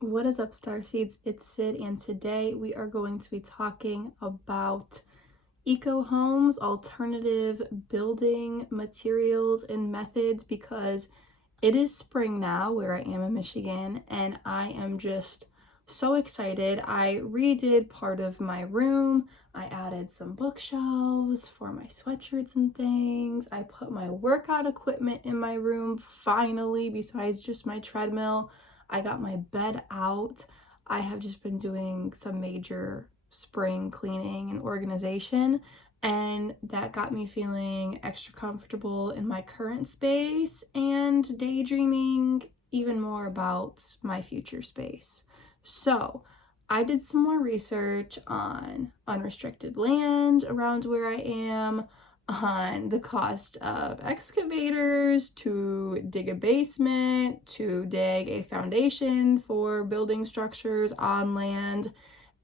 What is up, Starseeds? It's Sid, and today we are going to be talking about eco-homes, alternative building materials and methods, because it is spring now where I am in Michigan, and I am just so excited. I redid part of my room. I added some bookshelves for my sweatshirts and things. I put my workout equipment in my room finally, besides just my treadmill. I got my bed out. I have just been doing some major spring cleaning and organization, and that got me feeling extra comfortable in my current space and daydreaming even more about my future space. So I did some more research on unrestricted land around where I am, on the cost of excavators to dig a basement, to dig a foundation for building structures on land.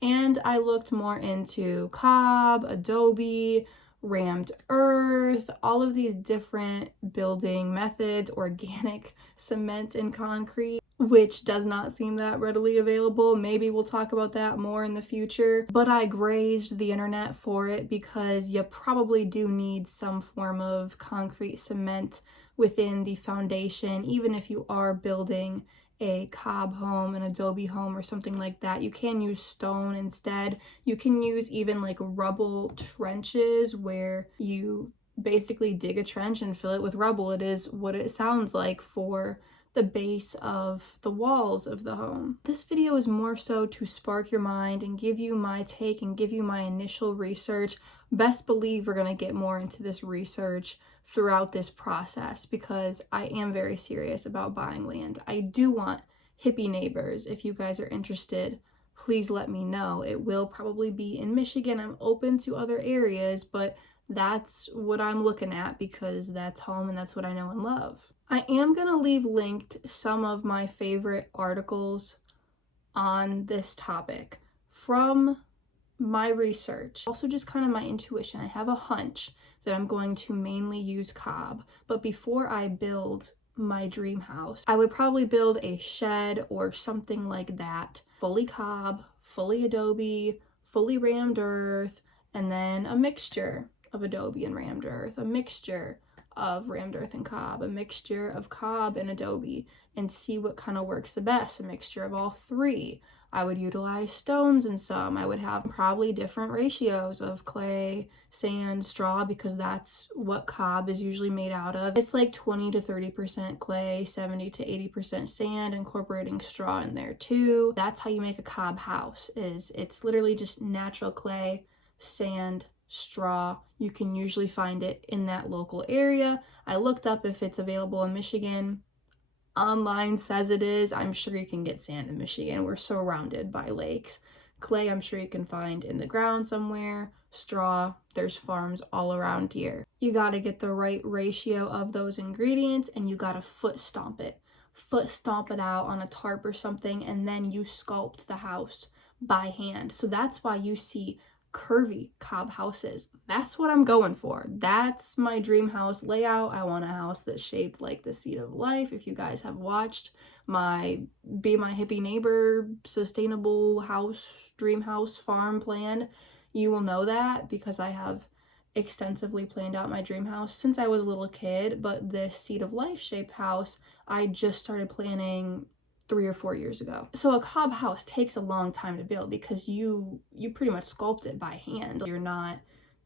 And I looked more into cob, adobe, rammed earth, all of these different building methods, organic cement and concrete, which does not seem that readily available. Maybe we'll talk about that more in the future. But I grazed the internet for it because you probably do need some form of concrete cement within the foundation, even if you are building a cob home, an adobe home, or something like that. You can use stone instead. You can use even like rubble trenches where you basically dig a trench and fill it with rubble. It is what it sounds like for the base of the walls of the home. This video is more so to spark your mind and give you my take and give you my initial research. Best believe we're going to get more into this research throughout this process because I am very serious about buying land. I do want hippie neighbors. If you guys are interested, please let me know. It will probably be in Michigan. I'm open to other areas, but that's what I'm looking at because that's home and that's what I know and love. I am going to leave linked some of my favorite articles on this topic from my research. Also just kind of my intuition. I have a hunch that I'm going to mainly use cob, but before I build my dream house, I would probably build a shed or something like that. Fully cob, fully adobe, fully rammed earth, and then a mixture of adobe and rammed earth, a mixture of rammed earth and cob, a mixture of cob and adobe, and see what kind of works the best, a mixture of all three. I would utilize stones in some. I would have probably different ratios of clay, sand, straw, because that's what cob is usually made out of. It's like 20 to 30% clay, 70 to 80% sand, incorporating straw in there too. That's how you make a cob house, it's literally just natural clay, sand, straw. You can usually find it in that local area. I looked up if it's available in Michigan. Online says it is. I'm sure you can get sand in Michigan. We're surrounded by lakes. Clay, I'm sure you can find in the ground somewhere. Straw, there's farms all around here. You gotta get the right ratio of those ingredients and you gotta foot stomp it. Foot stomp it out on a tarp or something, and then you sculpt the house by hand. So that's why you see curvy cob houses. That's what I'm going for. That's my dream house layout. I want a house that's shaped like the seed of life. If you guys have watched my Be My Hippie Neighbor sustainable house, dream house farm plan, you will know that because I have extensively planned out my dream house since I was a little kid. But this seed of life shaped house, I just started planning 3 or 4 years ago. So a cob house takes a long time to build because you pretty much sculpt it by hand. You're not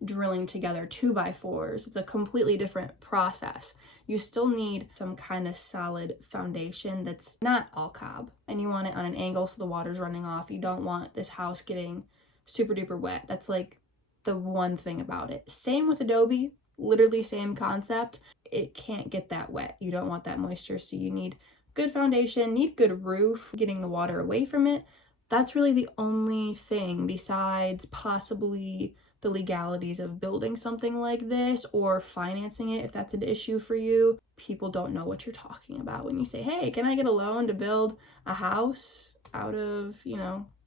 drilling together 2x4s. It's a completely different process. You still need some kind of solid foundation that's not all cob, and you want it on an angle so the water's running off. You don't want this house getting super duper wet. That's like the one thing about it. Same with adobe, literally same concept. It can't get that wet. You don't want that moisture, so you need good foundation, need good roof, getting the water away from it. That's really the only thing besides possibly the legalities of building something like this or financing it if that's an issue for you. People don't know what you're talking about when you say, hey, can I get a loan to build a house out of,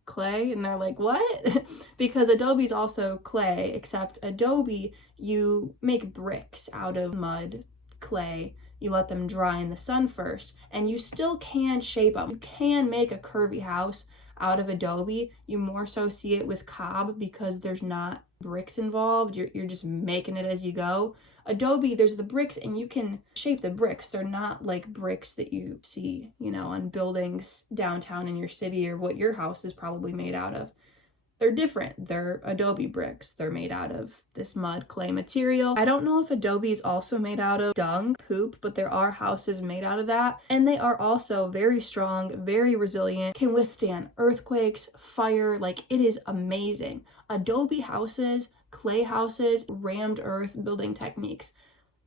clay? And they're like, what? Because adobe's also clay, except adobe, you make bricks out of mud, clay, you let them dry in the sun first, and you still can shape them. You can make a curvy house out of adobe. You more so see it with cob because there's not bricks involved. You're just making it as you go. Adobe, there's the bricks and you can shape the bricks. They're not like bricks that you see, on buildings downtown in your city or what your house is probably made out of. They're different. They're adobe bricks. They're made out of this mud clay material. I don't know if adobe is also made out of dung, poop, but there are houses made out of that. And they are also very strong, very resilient, can withstand earthquakes, fire. Like, it is amazing. Adobe houses, clay houses, rammed earth building techniques,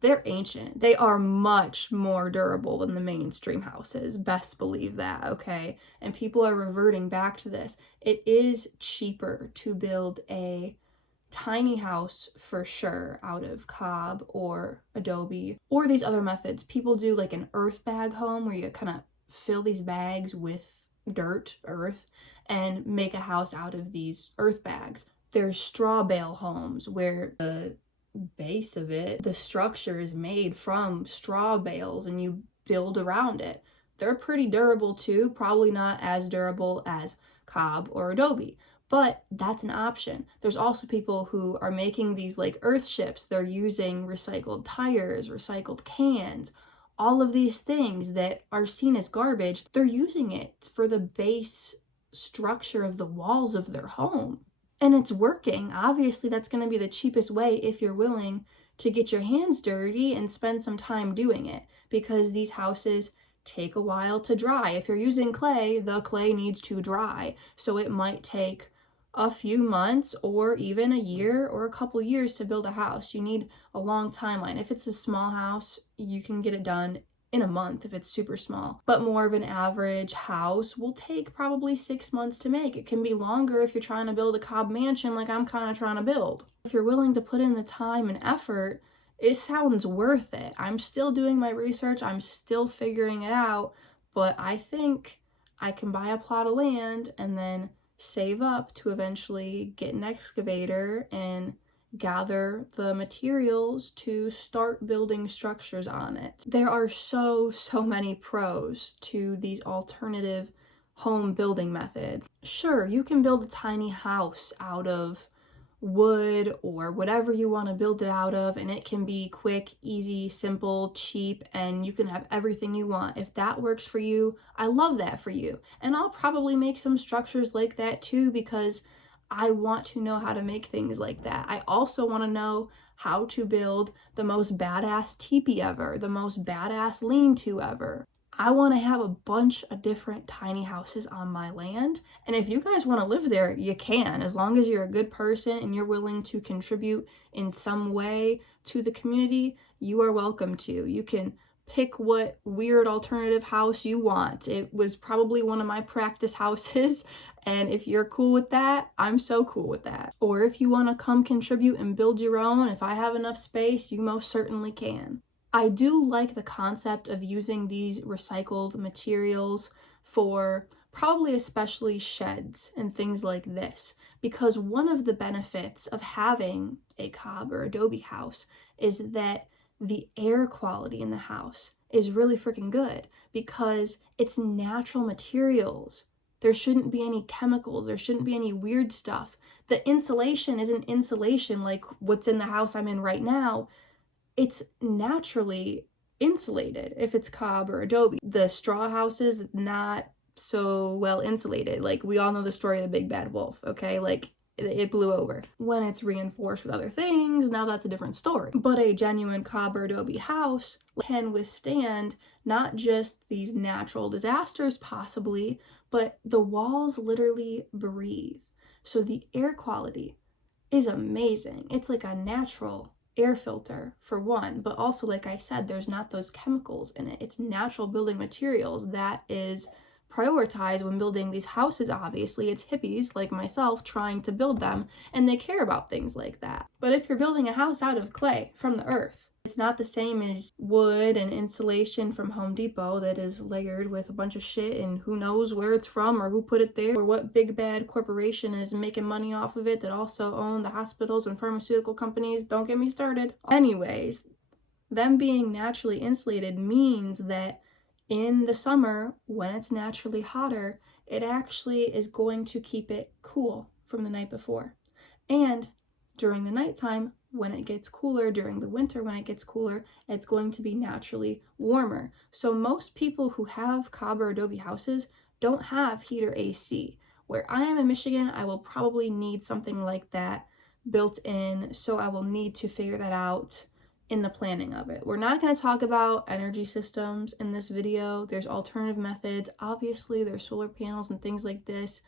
they're ancient. They are much more durable than the mainstream houses. Best believe that, okay? And people are reverting back to this. It is cheaper to build a tiny house for sure out of cob or adobe or these other methods. People do like an earth bag home where you kind of fill these bags with dirt, earth, and make a house out of these earth bags. There's straw bale homes where the base of it, the structure is made from straw bales and you build around it. They're pretty durable too, probably not as durable as cob or adobe, but that's an option. There's also people who are making these like earthships. They're using recycled tires, recycled cans, all of these things that are seen as garbage. They're using it for the base structure of the walls of their home. And it's working. Obviously, that's going to be the cheapest way if you're willing to get your hands dirty and spend some time doing it, because these houses take a while to dry. If you're using clay, the clay needs to dry. So it might take a few months or even a year or a couple years to build a house. You need a long timeline. If it's a small house, you can get it done in a month if it's super small, but more of an average house will take probably 6 months to make. It can be longer if you're trying to build a cob mansion like I'm kind of trying to build. If you're willing to put in the time and effort, it sounds worth it. I'm still doing my research, I'm still figuring it out, but I think I can buy a plot of land and then save up to eventually get an excavator and gather the materials to start building structures on it. There are so many pros to these alternative home building methods. Sure, you can build a tiny house out of wood or whatever you want to build it out of, and it can be quick, easy, simple, cheap, and you can have everything you want. If that works for you, I love that for you. And I'll probably make some structures like that too, because I want to know how to make things like that. I also want to know how to build the most badass teepee ever, the most badass lean-to ever. I want to have a bunch of different tiny houses on my land. And if you guys want to live there, you can, as long as you're a good person and you're willing to contribute in some way to the community, you are welcome to. You can pick what weird alternative house you want. It was probably one of my practice houses, and if you're cool with that, I'm so cool with that. Or if you want to come contribute and build your own, if I have enough space, you most certainly can. I do like the concept of using these recycled materials for probably especially sheds and things like this, because one of the benefits of having a cob or adobe house is that the air quality in the house is really freaking good because it's natural materials. There shouldn't be any chemicals. There shouldn't be any weird stuff. The insulation isn't insulation like what's in the house I'm in right now. It's naturally insulated if it's cob or adobe. The straw house is not so well insulated. Like, we all know the story of the big bad wolf, okay? Like, it blew over. When it's reinforced with other things, now that's a different story. But a genuine cob or adobe house can withstand not just these natural disasters possibly, but the walls literally breathe. So the air quality is amazing. It's like a natural air filter for one, but also, like I said, there's not those chemicals in it. It's natural building materials that is prioritized when building these houses. Obviously, it's hippies like myself trying to build them, and they care about things like that. But if you're building a house out of clay from the earth, it's not the same as wood and insulation from Home Depot that is layered with a bunch of shit and who knows where it's from or who put it there or what big bad corporation is making money off of it that also own the hospitals and pharmaceutical companies. Don't get me started. Anyways, Them being naturally insulated means that in the summer, when it's naturally hotter, it actually is going to keep it cool from the night before. And during the nighttime, when it gets cooler, during the winter when it gets cooler, it's going to be naturally warmer. So most people who have cob or adobe houses don't have heat or AC. Where I am in Michigan, I will probably need something like that built in, so I will need to figure that out in the planning of it. We're not going to talk about energy systems in this video. There's alternative methods. Obviously, there's solar panels and things like this.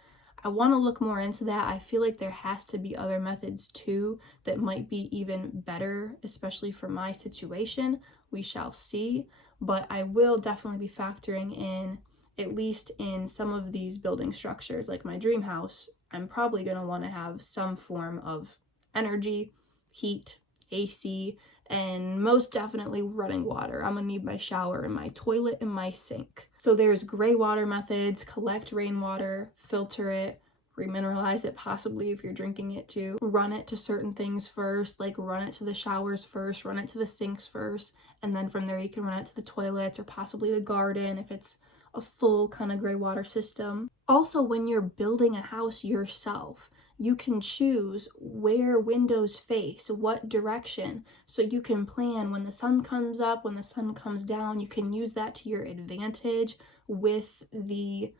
I want to look more into that. I feel like there has to be other methods too that might be even better, especially for my situation. We shall see. But I will definitely be factoring in, at least in some of these building structures, like my dream house, I'm probably going to want to have some form of energy, heat, AC, and most definitely running water. I'm gonna need my shower and my toilet and my sink. So there's gray water methods: collect rainwater, filter it, remineralize it possibly if you're drinking it too, run it to certain things first, like run it to the showers first, run it to the sinks first, and then from there you can run it to the toilets or possibly the garden if it's a full kind of gray water system. Also, when you're building a house yourself, you can choose where windows face, what direction, so you can plan when the sun comes up, when the sun comes down. You can use that to your advantage with the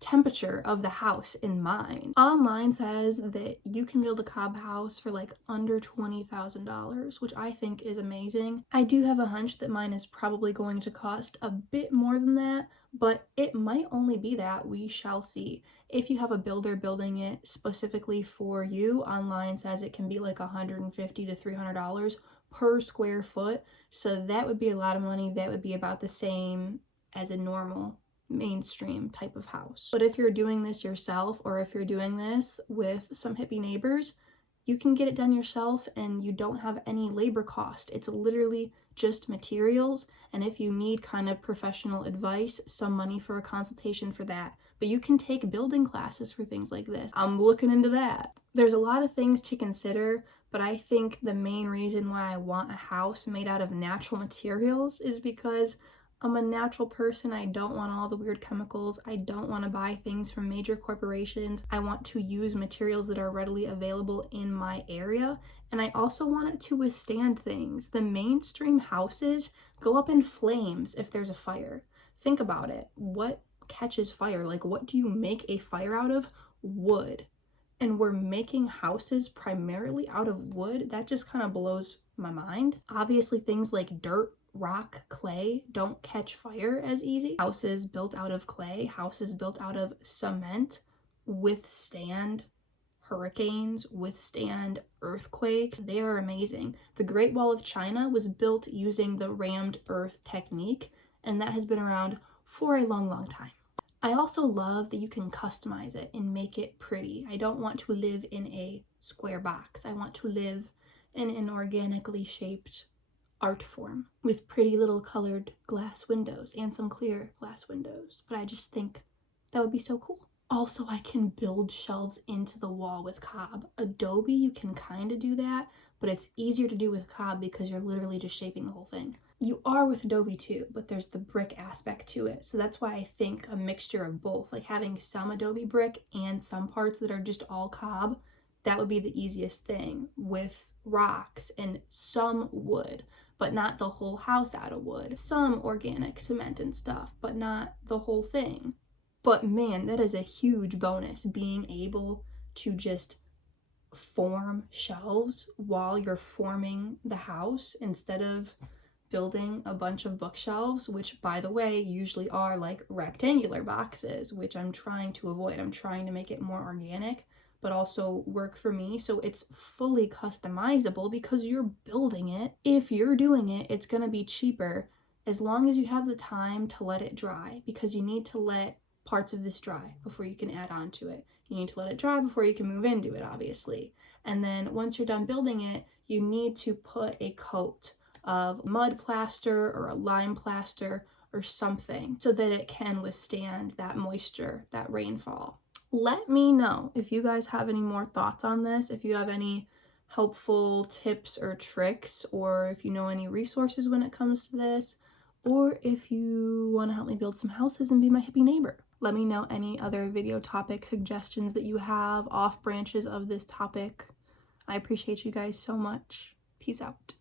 temperature of the house in mind. Online says that you can build a cob house for like under $20,000, which I think is amazing. I do have a hunch that mine is probably going to cost a bit more than that, but it might only be that. We shall see. If you have a builder building it specifically for you, online says it can be like $150 to $300 per square foot. So that would be a lot of money. That would be about the same as a normal mainstream type of house. But if you're doing this yourself, or if you're doing this with some hippie neighbors, you can get it done yourself and you don't have any labor cost. It's literally just materials, and if you need kind of professional advice, some money for a consultation for that. But you can take building classes for things like this. I'm looking into that. There's a lot of things to consider, but I think the main reason why I want a house made out of natural materials is because I'm a natural person. I don't want all the weird chemicals. I don't want to buy things from major corporations. I want to use materials that are readily available in my area. And I also want it to withstand things. The mainstream houses go up in flames if there's a fire. Think about it. What catches fire? Like, what do you make a fire out of? Wood. And we're making houses primarily out of wood. That just kind of blows my mind. Obviously, things like dirt, rock, clay don't catch fire as easy. Houses built out of clay, houses built out of cement withstand hurricanes, withstand earthquakes. They are amazing. The Great Wall of China was built using the rammed earth technique, and that has been around for a long, long time. I also love that you can customize it and make it pretty. I don't want to live in a square box. I want to live in an organically shaped art form with pretty little colored glass windows and some clear glass windows. But I just think that would be so cool. Also, I can build shelves into the wall with cob. Adobe, you can kind of do that, but it's easier to do with cob because you're literally just shaping the whole thing. You are with Adobe too, but there's the brick aspect to it. So that's why I think a mixture of both, like having some Adobe brick and some parts that are just all cob, that would be the easiest thing, with rocks and some wood, but not the whole house out of wood. Some organic cement and stuff, but not the whole thing. But man, that is a huge bonus, being able to just form shelves while you're forming the house instead of building a bunch of bookshelves, which by the way usually are like rectangular boxes, which I'm trying to avoid. I'm trying to make it more organic but also work for me, so it's fully customizable because you're building it. If you're doing it, it's going to be cheaper as long as you have the time to let it dry, because you need to let parts of this dry before you can add on to it. You need to let it dry before you can move into it, obviously. And then once you're done building it, you need to put a coat of mud plaster or a lime plaster or something so that it can withstand that moisture, that rainfall. Let me know if you guys have any more thoughts on this, if you have any helpful tips or tricks, or if you know any resources when it comes to this, or if you want to help me build some houses and be my hippie neighbor. Let me know any other video topic suggestions that you have, off branches of this topic. I appreciate you guys so much. Peace out.